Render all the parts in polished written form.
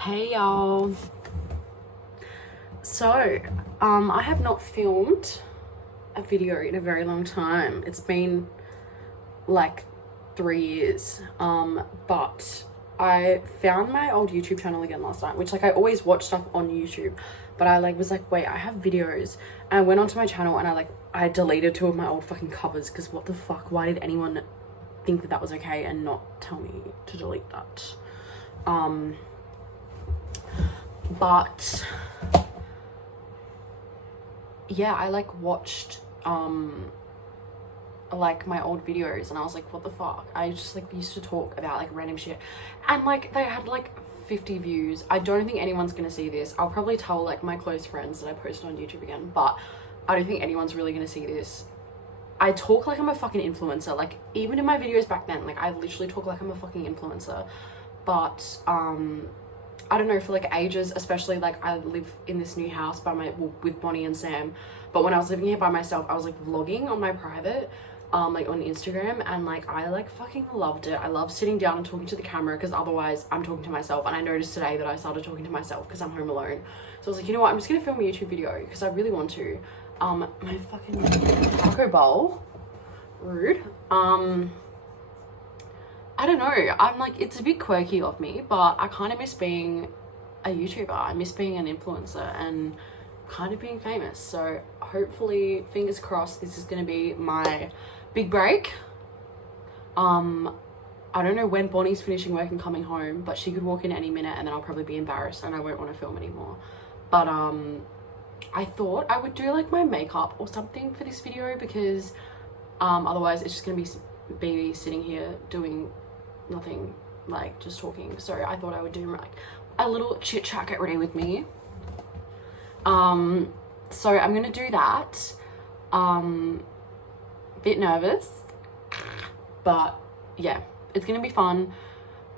Hey y'all. So, I have not filmed a video in a very long time. It's been like 3 years. But I found my old YouTube channel again last night, which I always watch stuff on YouTube, but I was like, wait, I have videos. And I went onto my channel and I deleted 2 of my old fucking covers because what the fuck? Why did anyone think that was okay and not tell me to delete that? But yeah, I watched my old videos and I was like, what the fuck? I just used to talk about random shit and they had 50 views. I don't think anyone's gonna see this. I'll probably tell my close friends that I posted on YouTube again, but I don't think anyone's really gonna see this. I talk like I'm a fucking influencer. Even in my videos back then, I literally talk like I'm a fucking influencer. But I don't know, for ages, especially I live in this new house with Bonnie and Sam, but when I was living here by myself, I was vlogging on my private on Instagram, and I fucking loved it. I love sitting down and talking to the camera because otherwise I'm talking to myself, and I noticed today that I started talking to myself because I'm home alone. So I was like, you know what, I'm just gonna film a YouTube video because I really want to. My fucking taco bowl, rude. I don't know, I'm it's a bit quirky of me, but I kind of miss being a YouTuber. I miss being an influencer and kind of being famous. So hopefully, fingers crossed, this is going to be my big break. I don't know when Bonnie's finishing work and coming home, but she could walk in any minute and then I'll probably be embarrassed and I won't want to film anymore. But I thought I would do my makeup or something for this video because otherwise it's just going to be sitting here doing nothing, just talking. So I thought I would do a little chit chat, get ready with me. So I'm gonna do that. Bit nervous, but yeah, it's gonna be fun.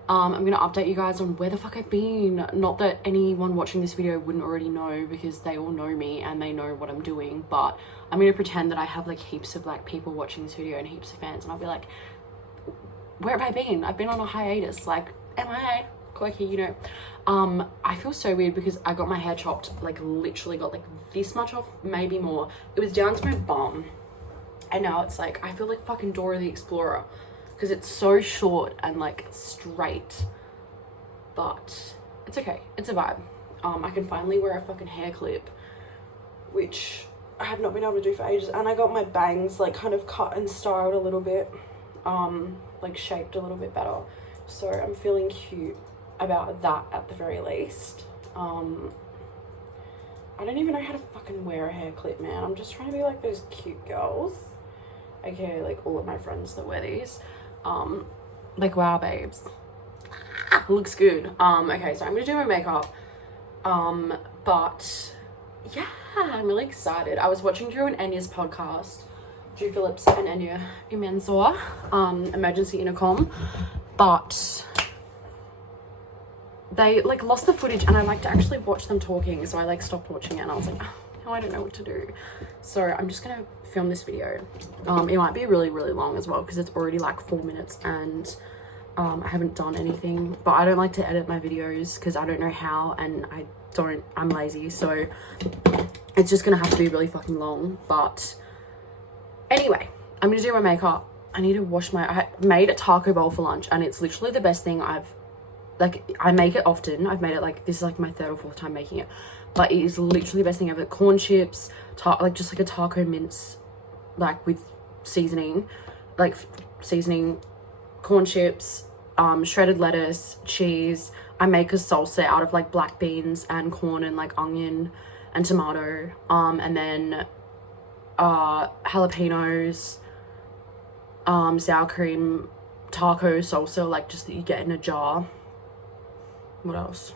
I'm gonna update you guys on where the fuck I've been. Not that anyone watching this video wouldn't already know because they all know me and they know what I'm doing, but I'm gonna pretend that I have heaps of people watching this video and heaps of fans, and I'll be like, where have I been? I've been on a hiatus, MIA, quirky, you know. I feel so weird because I got my hair chopped, literally got this much off, maybe more. It was down to my bum, and now it's I feel like fucking Dora the Explorer because it's so short and straight, but it's okay, it's a vibe. I can finally wear a fucking hair clip, which I have not been able to do for ages, and I got my bangs kind of cut and styled a little bit, shaped a little bit better, so I'm feeling cute about that at the very least. I don't even know how to fucking wear a hair clip, man. I'm just trying to be those cute girls, okay, all of my friends that wear these. Wow, babes, looks good. Okay, so I'm gonna do my makeup, but yeah, I'm really excited. I was watching Drew and Enya's podcast, Drew Phillips and Enya Imensor, Emergency Intercom, but they lost the footage and I like to actually watch them talking, so I stopped watching it and I was like, oh, I don't know what to do. So I'm just gonna film this video. It might be really long as well because it's already 4 minutes and I haven't done anything, but I don't like to edit my videos because I don't know how, and I'm lazy, so it's just gonna have to be really fucking long. But anyway, I'm gonna do my makeup. I need to wash I made a taco bowl for lunch and it's literally the best thing I make it often. I've made it this is my 3rd or 4th time making it, but it is literally the best thing ever. Corn chips, just a taco mince, with seasoning, seasoning, corn chips, shredded lettuce, cheese. I make a salsa out of black beans and corn and onion and tomato, and then jalapenos, sour cream, taco salsa, just that you get in a jar. What else?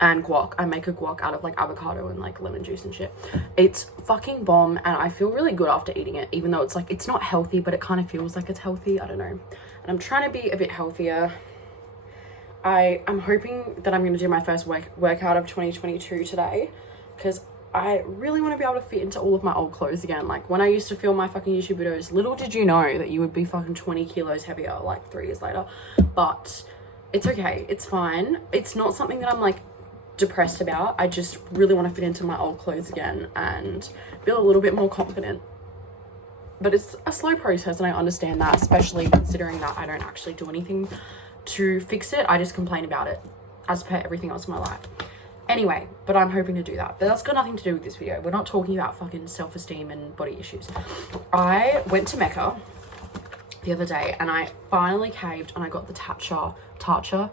And guac. I make a guac out of avocado and lemon juice and shit. It's fucking bomb and I feel really good after eating it, even though it's it's not healthy, but it kind of feels like it's healthy. I don't know. And I'm trying to be a bit healthier. I'm hoping that I'm going to do my first workout of 2022 today because I really want to be able to fit into all of my old clothes again. When I used to film my fucking YouTube videos, little did you know that you would be fucking 20 kilos heavier 3 years later. But it's okay. It's fine. It's not something that I'm like depressed about. I just really want to fit into my old clothes again and feel a little bit more confident. But it's a slow process, and I understand that, especially considering that I don't actually do anything to fix it. I just complain about it as per everything else in my life. Anyway, but I'm hoping to do that. But that's got nothing to do with this video. We're not talking about fucking self-esteem and body issues. I went to Mecca the other day and I finally caved and I got the Tatcha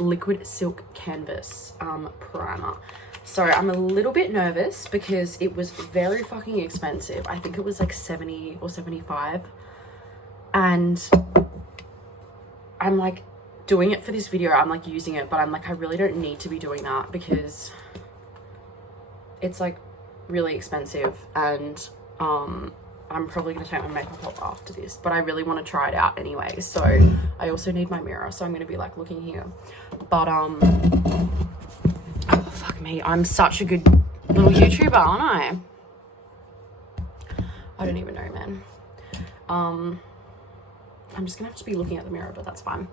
liquid silk canvas primer. So I'm a little bit nervous because it was very fucking expensive. I think it was like 70 or 75. And I'm like doing it for this video. I'm like using it, but I'm like, I really don't need to be doing that because it's like really expensive, and I'm probably going to take my makeup off after this, but I really want to try it out anyway. So I also need my mirror, so I'm going to be like looking here. But oh, fuck me, I'm such a good little YouTuber, aren't I? I don't even know, man. I'm just gonna have to be looking at the mirror, but that's fine.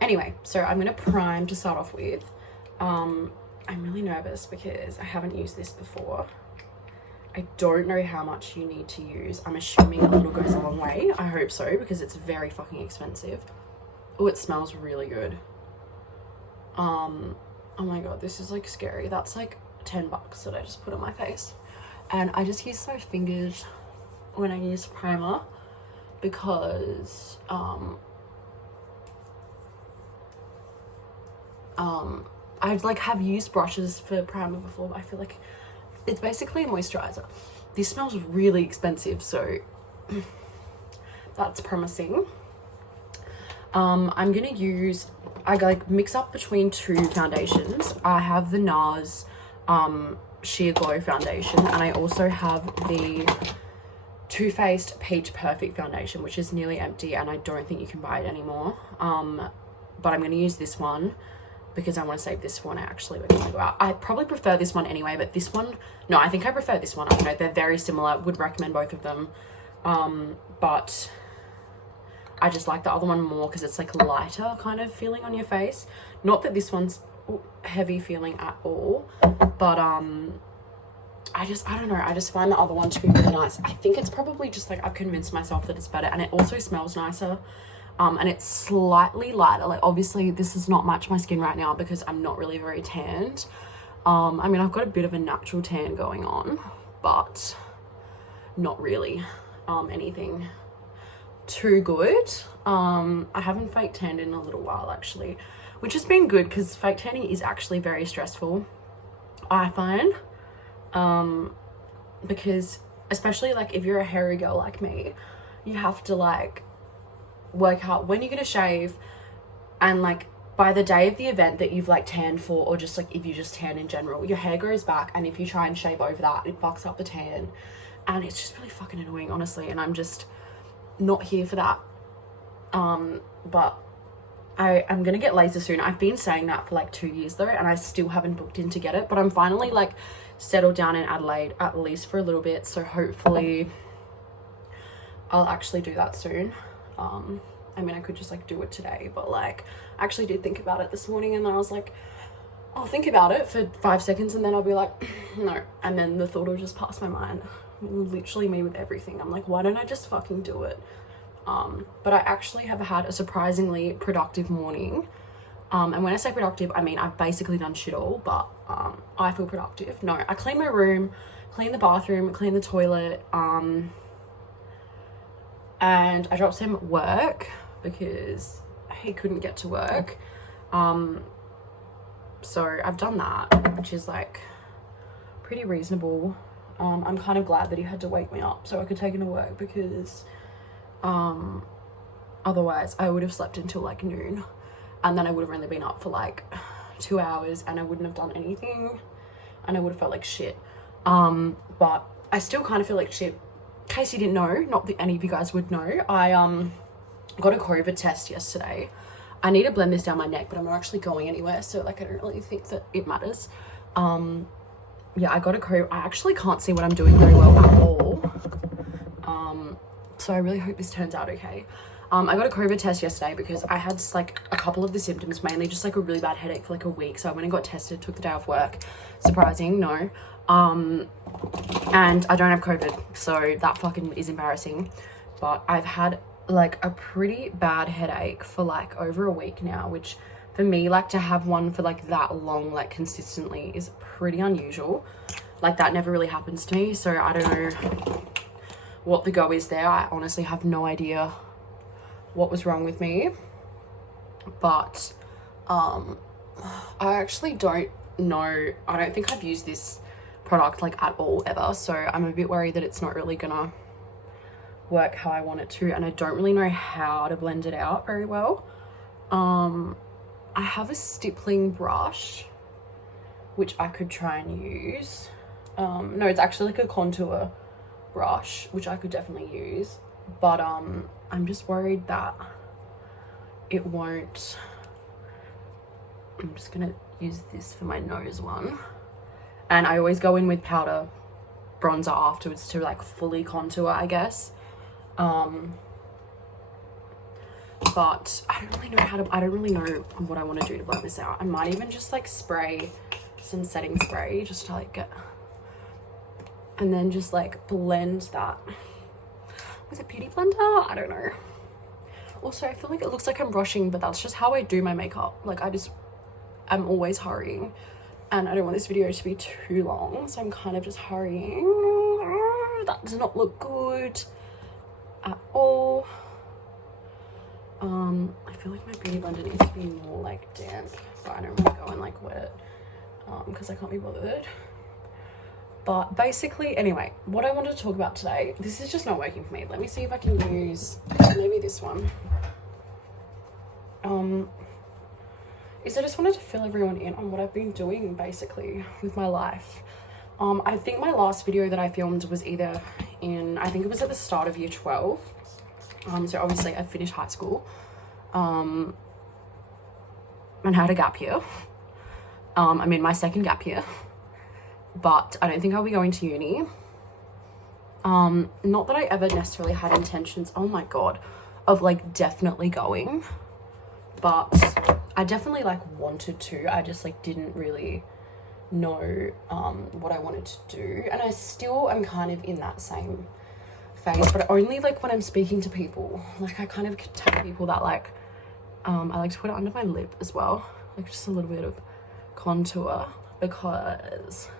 Anyway, so I'm gonna prime to start off with. I'm really nervous because I haven't used this before. I don't know how much you need to use. I'm assuming a little goes a long way. I hope so, because it's very fucking expensive. Oh, it smells really good. Oh my god, this is like scary. That's like $10 that I just put on my face. And I just use my fingers when I use primer because I like have used brushes for primer before, but I feel like it's basically a moisturizer. This smells really expensive, so that's promising. I'm gonna use, I like mix up between two foundations. I have the NARS Sheer Glow foundation, and I also have the Too Faced Peach Perfect foundation, which is nearly empty and I don't think you can buy it anymore. But I'm gonna use this one because I want to save this one actually when I go out. I probably prefer this one anyway, but this one, no, I think I prefer this one. I don't know, they're very similar. Would recommend both of them. But I just like the other one more because it's like lighter kind of feeling on your face. Not that this one's heavy feeling at all, but I don't know, I just find the other one to be really nice. I think it's probably just like I've convinced myself that it's better, and it also smells nicer. And it's slightly lighter. Like obviously this does not match my skin right now because I'm not really very tanned. I mean, I've got a bit of a natural tan going on, but not really anything too good. I haven't fake tanned in a little while actually, which has been good because fake tanning is actually very stressful, I find. Because especially like if you're a hairy girl like me, you have to like work out when you're gonna shave, and like by the day of the event that you've like tanned for, or just like if you just tan in general, your hair grows back, and if you try and shave over that, it fucks up the tan, and it's just really fucking annoying, honestly, and I'm just not here for that. But I'm gonna get laser soon. I've been saying that for like 2 years though, and I still haven't booked in to get it, but I'm finally like settled down in Adelaide at least for a little bit, so hopefully I'll actually do that soon. I mean, I could just like do it today, but like I actually did think about it this morning, and then I was like, I'll think about it for 5 seconds and then I'll be like, no, and then the thought will just pass my mind. Literally me with everything. I'm like, why don't I just fucking do it? But I actually have had a surprisingly productive morning. And when I say productive, I mean I've basically done shit all, but I feel productive. No, I cleaned my room, cleaned the bathroom, cleaned the toilet, and I dropped Sam at work because he couldn't get to work. So I've done that, which is like pretty reasonable. I'm kind of glad that he had to wake me up so I could take him to work, because otherwise I would have slept until like noon, and then I would have only been up for like 2 hours and I wouldn't have done anything, and I would have felt like shit. But I still kind of feel like shit. In case you didn't know, not that any of you guys would know, I got a COVID test yesterday. I need to blend this down my neck, but I'm not actually going anywhere, so like I don't really think that it matters. Yeah, I got a COVID. I actually can't see what I'm doing very well at all. So I really hope this turns out okay. I got a COVID test yesterday because I had like a couple of the symptoms, mainly just like a really bad headache for like a week. So I went and got tested, took the day off work. Surprising, no. And I don't have COVID, so that fucking is embarrassing. But I've had like a pretty bad headache for like over a week now, which for me, like to have one for like that long, like consistently, is pretty unusual. Like that never really happens to me, so I don't know what the go is there. I honestly have no idea what was wrong with me, but I actually don't know. I don't think I've used this product like at all ever, so I'm a bit worried that it's not really gonna work how I want it to, and I don't really know how to blend it out very well. I have a stippling brush which I could try and use. No, it's actually like a contour brush which I could definitely use, but I'm just worried that it won't. I'm just gonna use this for my nose one, and I always go in with powder bronzer afterwards to like fully contour, I guess. But I don't really know what I want to do to blend this out. I might even just like spray some setting spray just to like get, and then just like blend that with a beauty blender. I don't know. Also, I feel like it looks like I'm rushing, but that's just how I do my makeup. Like I'm always hurrying, and I don't want this video to be too long, so I'm kind of just hurrying. That does not look good at all. I feel like my beauty blender needs to be more like damp, but I don't want to go and like wet it because I can't be bothered. But basically, anyway, what I wanted to talk about today, this is just not working for me. Let me see if I can use maybe this one. Is I just wanted to fill everyone in on what I've been doing basically with my life. I think my last video that I filmed was either I think it was at the start of year 12. So obviously I finished high school, and had a gap year. I'm in my second gap year, but I don't think I'll be going to uni. Not that I ever necessarily had intentions, oh my God, of like definitely going, but I definitely like wanted to. I just like didn't really know what I wanted to do, and I still am kind of in that same phase, but only like when I'm speaking to people. Like I kind of tell people that like I like to put it under my lip as well, like just a little bit of contour, because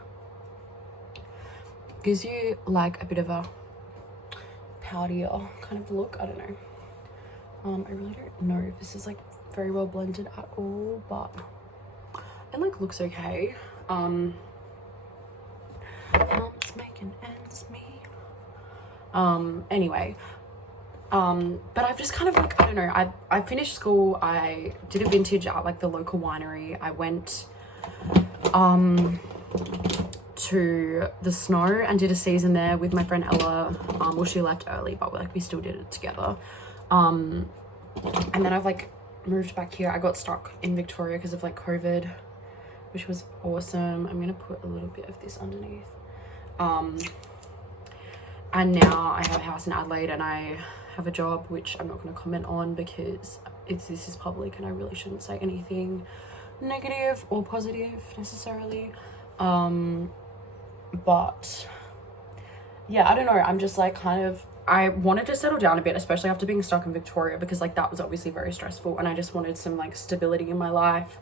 it gives you like a bit of a powdier kind of look. I don't know. I really don't know if this is like very well blended at all, but it like looks okay. It's making ends meet. Anyway, but I've just kind of like, I don't know, I finished school, I did a vintage at like the local winery. I went to the Snow and did a season there with my friend Ella. Well, she left early, but like we still did it together. And then I've like moved back here. I got stuck in Victoria because of like COVID, which was awesome. I'm gonna put a little bit of this underneath. And now I have a house in Adelaide and I have a job, which I'm not going to comment on because this is public and I really shouldn't say anything negative or positive necessarily. But yeah, I don't know. I'm just like I wanted to settle down a bit, especially after being stuck in Victoria, because like that was obviously very stressful, and I just wanted some like stability in my life.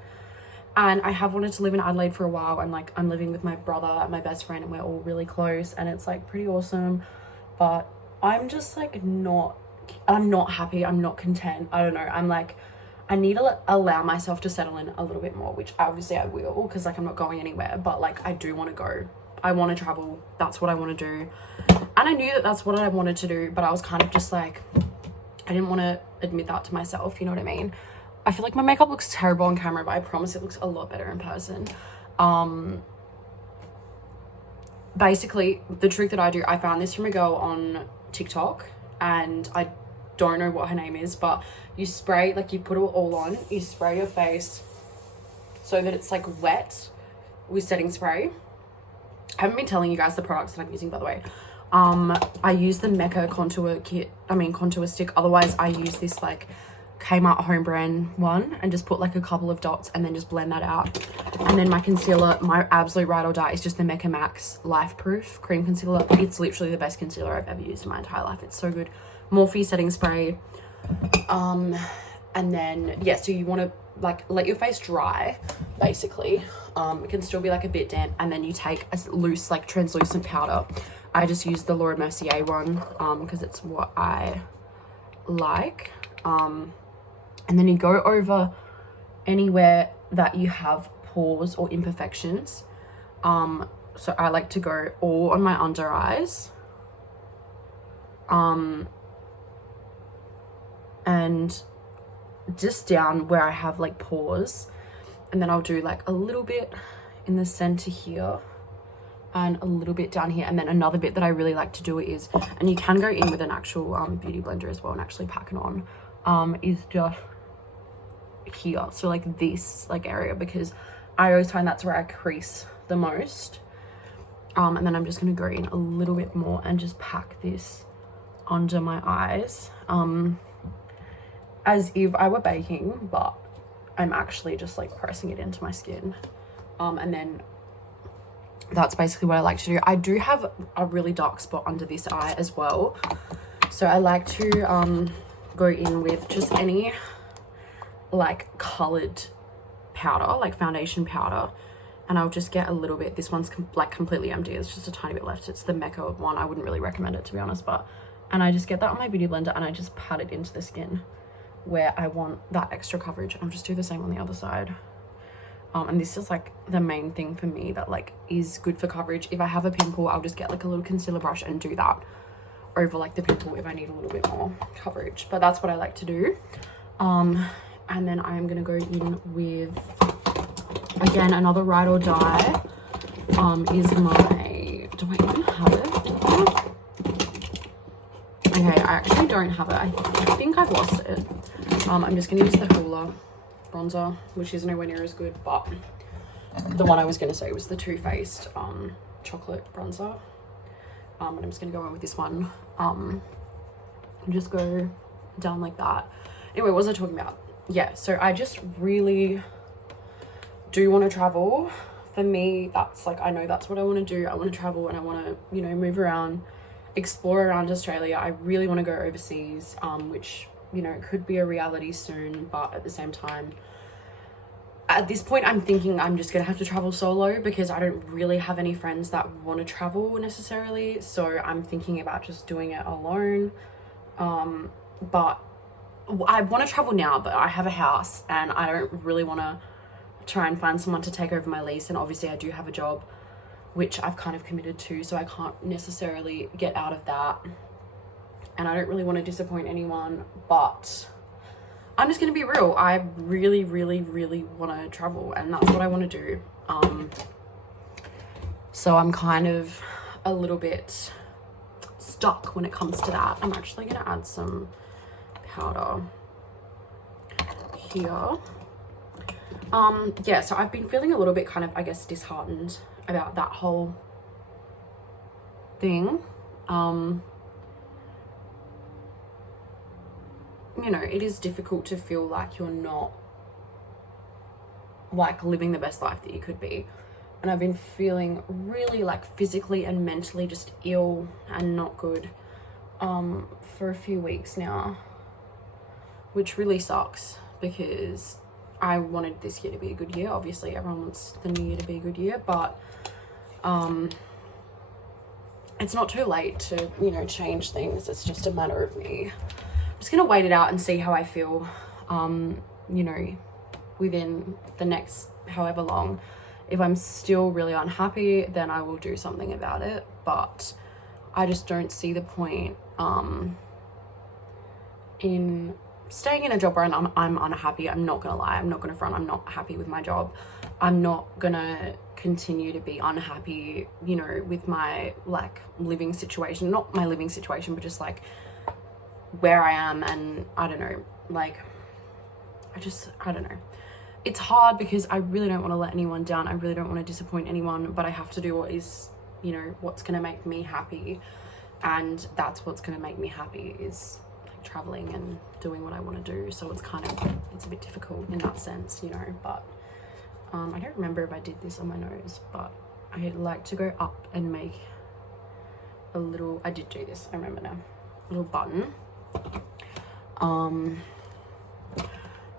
And I have wanted to live in Adelaide for a while, and like I'm living with my brother and my best friend and we're all really close and it's like pretty awesome. But I'm just like I'm not happy. I'm not content. I don't know. I'm like, I need to allow myself to settle in a little bit more, which obviously I will, because like I'm not going anywhere, but like I do want to go. I want to travel. That's what I want to do. And I knew that that's what I wanted to do, but I was kind of just like, I didn't want to admit that to myself. You know what I mean? I feel like my makeup looks terrible on camera, but I promise it looks a lot better in person. Basically, the trick that I do, I found this from a girl on TikTok, and I don't know what her name is, but you spray, like you put it all on, you spray your face so that it's like wet with setting spray. I haven't been telling you guys the products that I'm using, by the way. I use the Mecca contour contour stick. Otherwise I use this like Kmart home brand one and just put like a couple of dots and then just blend that out. And then my concealer, my absolute ride or die, is just the Mecca Max Life Proof cream concealer. It's literally the best concealer I've ever used in my entire life. It's so good. Morphe setting spray. And then yeah, so you want to like let your face dry basically. It can still be like a bit damp, and then you take a loose like translucent powder. I just use the Laura Mercier one because it's what I like. And then you go over anywhere that you have pores or imperfections. So I like to go all on my under eyes. And just down where I have like pores. And then I'll do like a little bit in the center here and a little bit down here. And then another bit that I really like to do is, and you can go in with an actual beauty blender as well and actually pack it on, is just here. So like this like area, because I always find that's where I crease the most. And then I'm just going to go in a little bit more and just pack this under my eyes, as if I were baking, but I'm actually just like pressing it into my skin. And then that's basically what I like to do. I do have a really dark spot under this eye as well, so I like to go in with just any like colored powder, like foundation powder, and I'll just get a little bit. This one's like completely empty, it's just a tiny bit left. It's the Mecca one. I wouldn't really recommend it, to be honest, but, and I just get that on my beauty blender and I just pat it into the skin where I want that extra coverage. I'll just do the same on the other side. And this is like the main thing for me that like is good for coverage. If I have a pimple, I'll just get like a little concealer brush and do that over like the pimple if I need a little bit more coverage. But that's what I like to do. And then I am gonna go in with, again, another ride or die, is my, do I even have it? Okay, I actually don't have it. I think I've lost it. I'm just gonna use the Hoola bronzer, which is nowhere near as good, but the one I was gonna say was the Too Faced chocolate bronzer. And I'm just gonna go in with this one. And just go down like that. Anyway, what was I talking about? Yeah, so I just really do want to travel. For me, that's like, I know that's what I want to do. I want to travel and I want to, you know, move around, explore around Australia. I really want to go overseas, which, you know, could be a reality soon, but at the same time, at this point, I'm thinking I'm just gonna have to travel solo because I don't really have any friends that want to travel necessarily. So I'm thinking about just doing it alone. But I want to travel now, but I have a house and I don't really want to try and find someone to take over my lease. And obviously I do have a job, which I've kind of committed to, so I can't necessarily get out of that. And I don't really want to disappoint anyone, but I'm just going to be real. I really, really, really want to travel, and that's what I want to do. So I'm kind of a little bit stuck when it comes to that. I'm actually going to add some powder here. Yeah, so I've been feeling a little bit kind of, I guess, disheartened about that whole thing. You know, it is difficult to feel like you're not like living the best life that you could be. And I've been feeling really like physically and mentally just ill and not good for a few weeks now, which really sucks because I wanted this year to be a good year. Obviously everyone wants the new year to be a good year, but it's not too late to, you know, change things. It's just a matter of me just gonna wait it out and see how I feel, you know, within the next however long. If I'm still really unhappy, then I will do something about it, but I just don't see the point in staying in a job where I'm unhappy. I'm not gonna lie, I'm not gonna front, I'm not happy with my job. I'm not gonna continue to be unhappy, you know, with my like living situation, not my living situation, but just like where I am. And I don't know, like I don't know, it's hard because I really don't want to let anyone down. I really don't want to disappoint anyone, but I have to do what is, you know, what's going to make me happy. and that's what's going to make me happy, is like traveling and doing what I want to do. So it's kind of, it's a bit difficult in that sense, you know. But I don't remember if I did this on my nose, but I'd like to go up and make a little, I did do this, I remember now, a little button.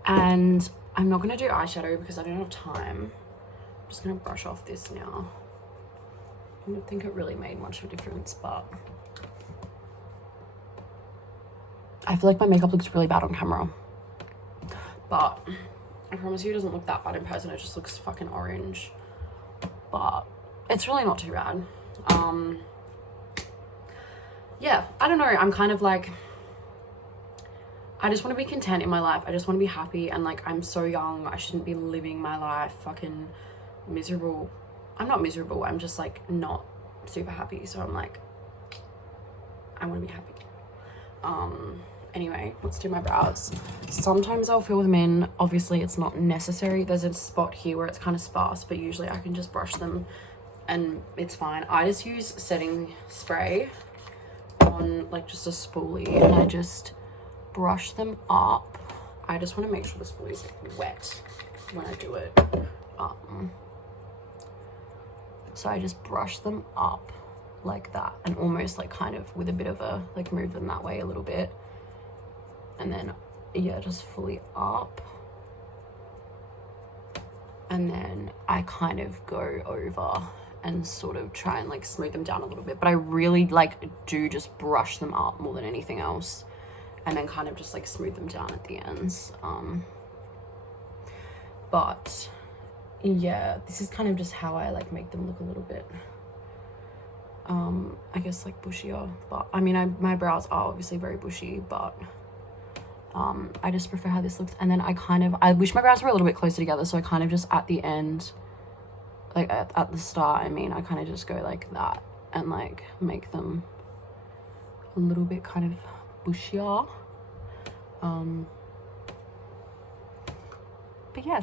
And I'm not going to do eyeshadow because I don't have time. I'm just going to brush off this now. I don't think it really made much of a difference, but I feel like my makeup looks really bad on camera. But I promise you it doesn't look that bad in person. It just looks fucking orange. But it's really not too bad. Yeah, I don't know. I'm kind of like, I just want to be content in my life. I just want to be happy, and like, I'm so young. I shouldn't be living my life fucking miserable. I'm not miserable. I'm just like not super happy. So I'm like, I want to be happy. Anyway, let's do my brows. Sometimes I'll fill them in. Obviously it's not necessary. There's a spot here where it's kind of sparse, but usually I can just brush them and it's fine. I just use setting spray on like just a spoolie, and I just brush them up. I just want to make sure the spoolie is wet when I do it. So I just brush them up like that, and almost like kind of with a bit of a, like move them that way a little bit. And then, yeah, just fully up. And then I kind of go over and sort of try and like smooth them down a little bit. But I really like do just brush them up more than anything else. And then kind of just like smooth them down at the ends. But yeah, this is kind of just how I like make them look a little bit, I guess like bushier. But I mean, my brows are obviously very bushy, but I just prefer how this looks. And then I wish my brows were a little bit closer together, so I kind of just at the end, like at the start, I mean, I kind of just go like that and like make them a little bit kind of bushier. But yeah,